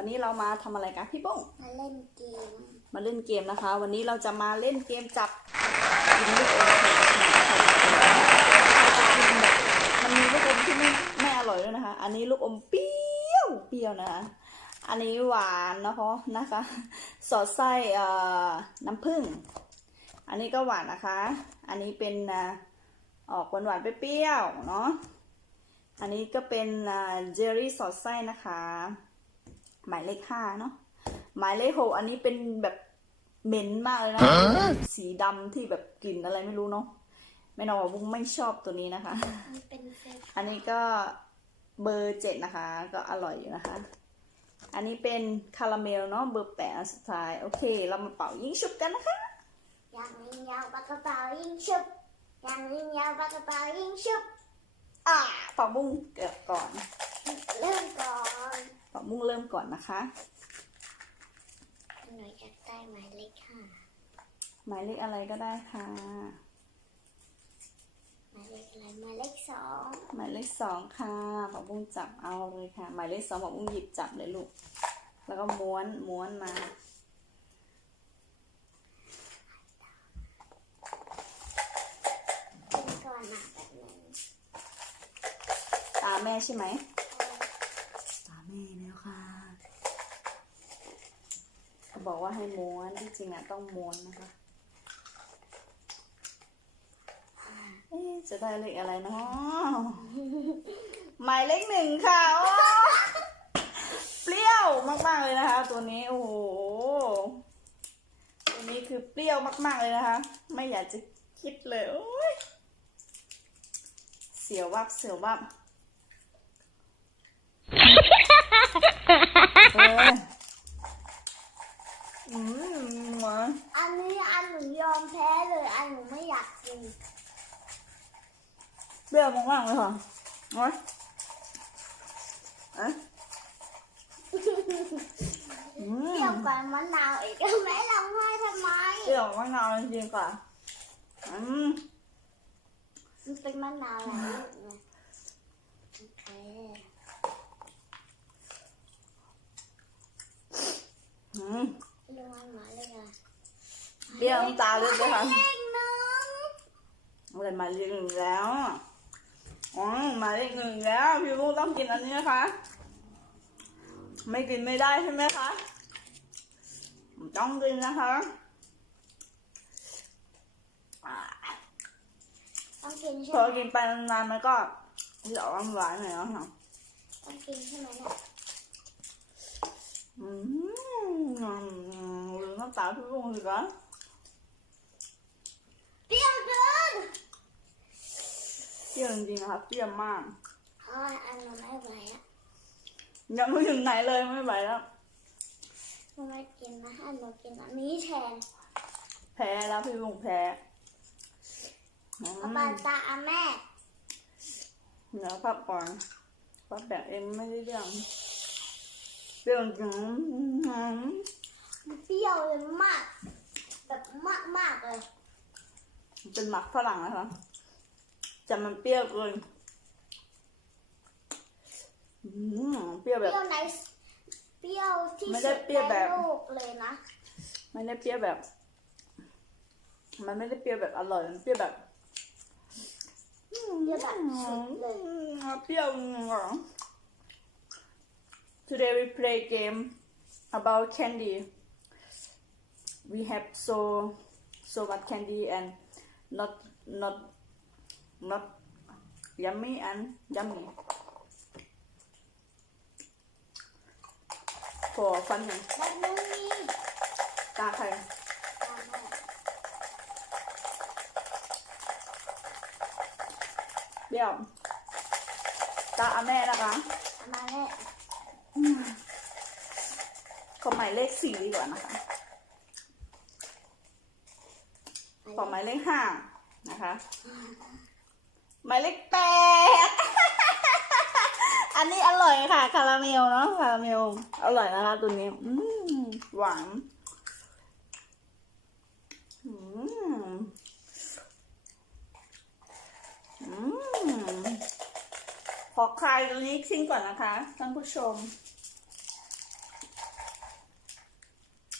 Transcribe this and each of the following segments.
วันนี้เรามาทำอะไรกันพี่บุ้งมาเล่นเกม มาเล่นเกมนะคะ วันนี้เราจะมาเล่นเกมจับกินลูกอมมันมีลูกอมที่ไม่ไม่อร่อยด้วยนะคะ อันนี้ลูกอมเปรี้ยวเปรี้ยวนะคะอันนี้หวานนะคะนะคะ สอดไส้เอ่อน้ำผึ้งอันนี้ก็หวานนะคะ อันนี้เป็นอ่าออกหวานหวานๆเปรี้ยวๆเนาะอันนี้ก็เป็นเจลลี่สอดไส้นะคะ หมายเลขห้าเนาะหมายเลขหกอันนี้เป็นแบบเหม็นมากเลยนะสีดำที่แบบกลิ่นอะไรไม่รู้เนาะแม่น้องบอกบุ้งไม่ชอบตัวนี้นะคะมันเป็นเฟซอันนี้ก็เบอร์เจ็ดนะคะ ก็อร่อยอยู่นะคะ อันนี้เป็นคาราเมลเนาะเบอร์แปดอันสุดท้าย โอเค เรามาเป่ายิงฉุบกันนะคะอย่างยิงยาวปากกระเป๋ายิงชุบอย่างยิงยาวปากกระเป๋ายิงชุบอ่าเป่าบุ้งเกิดก่อน เริ่มก่อน เป่าบุ้งเริ่มก่อนนะคะหนูอยากได้หมายเลขห้าหมายเลขอะไรก็ได้ค่ะ หมายเลขอะไรหมายเลขสองหมายเลขสองค่ะเป่าบุ้งจับเอาเลยค่ะ หมายเลขสองเป่าบุ้งหยิบจับเลยลูก แล้วก็ม้วนม้วนมากินก่อนนะแบบนึงตาแม่ใช่ไหม บอกว่าให้ม้วนที่จริงอะต้องม้วนนะคะเอ๊ะจะได้เลขอะไรเนาะหมายเลขหนึ่งค่ะโอ้เปรี้ยวมากๆเลยนะคะ ตัวนี้โอ้โหตัวนี้คือเปรี้ยวมาก ๆเลยนะคะ ไม่อยากจะคิดเลยโอ้ยเสียววับเสียววับเออ อืมหวานอันนี้อันหนูยอมแพ้เลย อันหนูไม่อยากกินเปรี้ยวมากๆเลยค่ะโอ้ยเอ๊ะอืเปรี้ยวมกว่ามะนาวอีกแม่ร้องไห้ทำไม เปรี้ยวมะนาวจริงๆค่ะอืมมันเป็นมะนาวหลายลูกไงโอเคอืม เรื่องหมายเลขอะไรเปรี้ยวน้ำตาเลยเลยค่ะเลขหนึ่งอะไรมาเลขหนึ่งแล้วอ๋อหมายเลขหนึ่งแล้วพี่ลูกต้องกินอันนี้นะคะ ไม่กินไม่ได้ใช่ไหมคะต้องกินนะคะอ่าต้องกินใช่พอไหมกินไปนานๆมันก็จะออกหวานๆหน่อยเนาะต้องกินใช่ไหมเนี่ยอืมหรือน้ำตาพี่ลุงสิคะเปรี้ยวเกินเปรี้ยวจริงๆนะคะเปรี้ยวมากเฮ้ยอันหนูไม่ไหวอะยังไม่ถึงไหนเลยไม่ไหวแล้วหนูไม่กินนะอันหนูกินอันนี้แทนแพ้แล้วพี่ลุงแพ้อืมเอาปาตาอาแม่เดี๋ยวพักก่อนพักแบบเองไม่ได้เรื่องเปรี้ยวจริงอื มมันเปรี้ยวเลยมาก แบบมากมากๆเลยเป็นหมักฝรั่งนะคะจะมันเปรี้ยวเกินอืมเปรี้ยวเปแบบรี้ยวในเปรี้ยวที่ไม่ได้สุดเปรี้ยวแบบในโลกเลยนะไม่ได้เปรี้ยวแบบ มันไม่ได้เปรี้ยวแบบอร่อย มันเปรี้ยวแบบเปรี้ยวแบบสุดเลยอืมเปรี้ยวเหรอ Today we play game about candy. We have so so much candy and not not not yummy and yummy. For fun ไงแบบนึงนี่ตาใครตามแม่เดี๋ยวตาอาแม่นะคะเอามาแม่ ขอหมายเลขสี่ดีกว่านะคะ ขอหมายเลขห้านะคะ หมายเลขแปดอันนี้อร่อยค่ะ คาราเมลเนาะคาราเมล อร่อยนะคะตัวนี้อืมหวานอืมอืมขอคลายตัวนี้ทิ้งก่อนนะคะท่านผู้ชม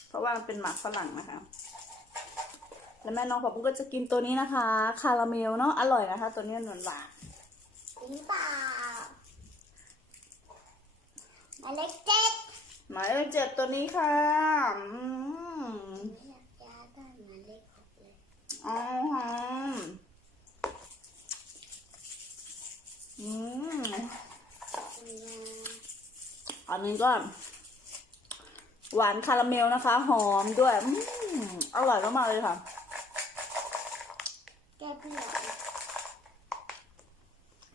เพราะว่ามันเป็นหมากฝรั่งนะคะ แล้วแม่น้องผักบุ้งก็จะกินตัวนี้นะคะ คาราเมลเนาะอร่อยนะคะ ตัวนี้หวานหวานจริงเปล่าหมายเลขเจ็ดหมายเลขเจ็ดตัวนี้ค่ะอืมไม่อยากจะได้หมายเลขหกเลยอ๋อฮะอืมอืมอันนี้ก็หวานคาราเมลนะคะ หอมด้วยอืมอร่อยมากๆเลยค่ะ แก้เพื่อน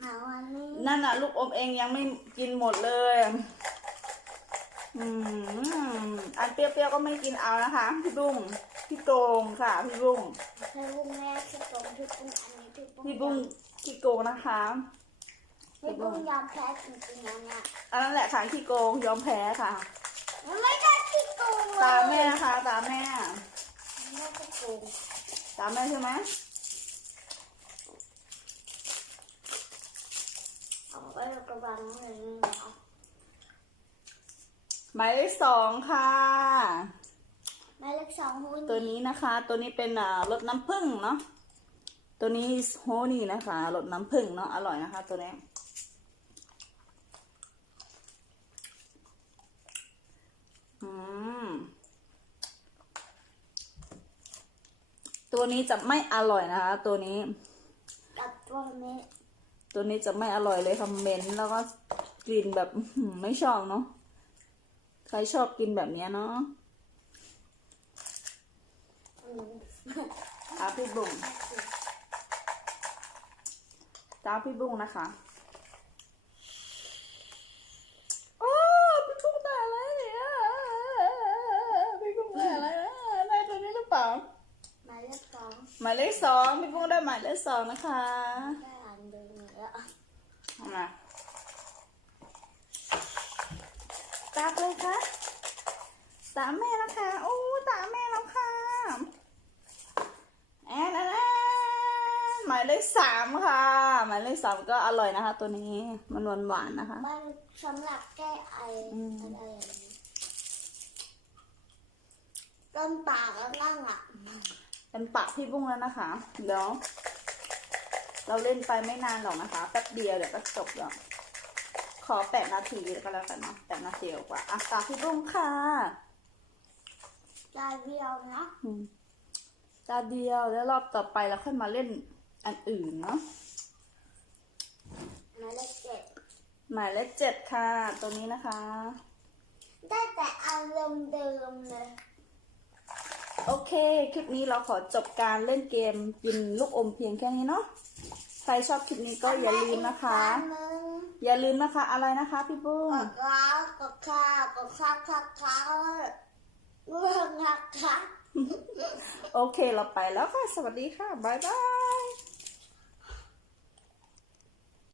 เอาอั นนี้นั่นน่ะ ลูกอมเองยังไม่กินหมดเลย อืมอันเปรี้ยวๆก็ไม่กินเอานะคะ พี่บุ้งพี่โกงค่ะ พี่บุ้งพี่บุ้งแม่พี่บุ้งพี่บุ้งอันนี้พี่บุ้งพี่บุ้งพี่โกงนะคะพี่บุ้งยอมแพ้จริงๆนะเนี่ยอันนั้นแหละค่ะพี่โกงยอมแพ้ค่ะมันไม่ได้พี่โกงเลยตาแม่นะคะตาแม่ไม่ได้พี่โกงตาแม่ใช่ไหม เอาไว้กระวังเลยนะหมายเลขสองค่ะ หมายเลขสองหุ้นตัวนี้นะคะ ตัวนี้เป็นอ่ารสน้ำผึ้งเนาะตัวนี้โฮนี่นะคะรสน้ำผึ้งเนาะอร่อยนะคะ ตัวนี้อืมตัวนี้จะไม่อร่อยนะคะ ตัวนี้ กับตัวนี้ ตัวนี้จะไม่อร่อยเลยค่ะเหม็นแล้วก็กลิ่นแบบไม่ชอบเนาะใครชอบกินแบบเนี้ยเนาะอืมตาพี่บุ้งตาพี่บุ้งนะคะโอ้พี่บุ้งได้อะไรเนี่ยพี่บุ้งได้อะไรนะได้ตัวนี้หรือเปล่าหมายเลขสองหมายเลขสองพี่บุ้งได้หมายเลขสองนะคะ แล้วเอามาตาเลยคะตาแม่แล้วค่ะโอ้ตาแม่แล้วค่ะแอนแอนแอนหมายเลขสามค่ะ หมายเลขสามก็อร่อยนะคะ ตัวนี้มันหวานหวานๆนะคะ มันสำหรับแก้ไออืมอะไรอย่างนี้ต้นปากแล้วนั่งอะเป็นปากพี่บุ้งแล้วนะคะ เดี๋ยว เราเล่นไปไม่นานหรอกนะคะ แป๊บเดียวเดี๋ยวก็จบแล้ว ขอแปดนาทีก็แล้วกันเนาะแปดนาทีกว่าอะตาพี่บุ้งค่ะลายเดียวนะอืมตาเดียวแล้วรอบต่อไปเราค่อยมาเล่นอันอื่นเนาะหมายเลขเจ็ดหมายเลขเจ็ดค่ะ ตัวนี้นะคะ ได้แต่อารมณ์เดิมเลยโอเค คลิปนี้เราขอจบการเล่นเกมกินลูกอมเพียงแค่นี้เนาะ ใครชอบคลิปนี้ก็อย่าลืมนะคะอันนึงอย่าลืมนะคะอะไรนะคะพี่บุ้งกดล้าวกดข้าวกดข้าวข้าวข้าวเรื่องนะคะโอเคเราไปแล้วค่ะ สวัสดีค่ะ บ๊ายบาย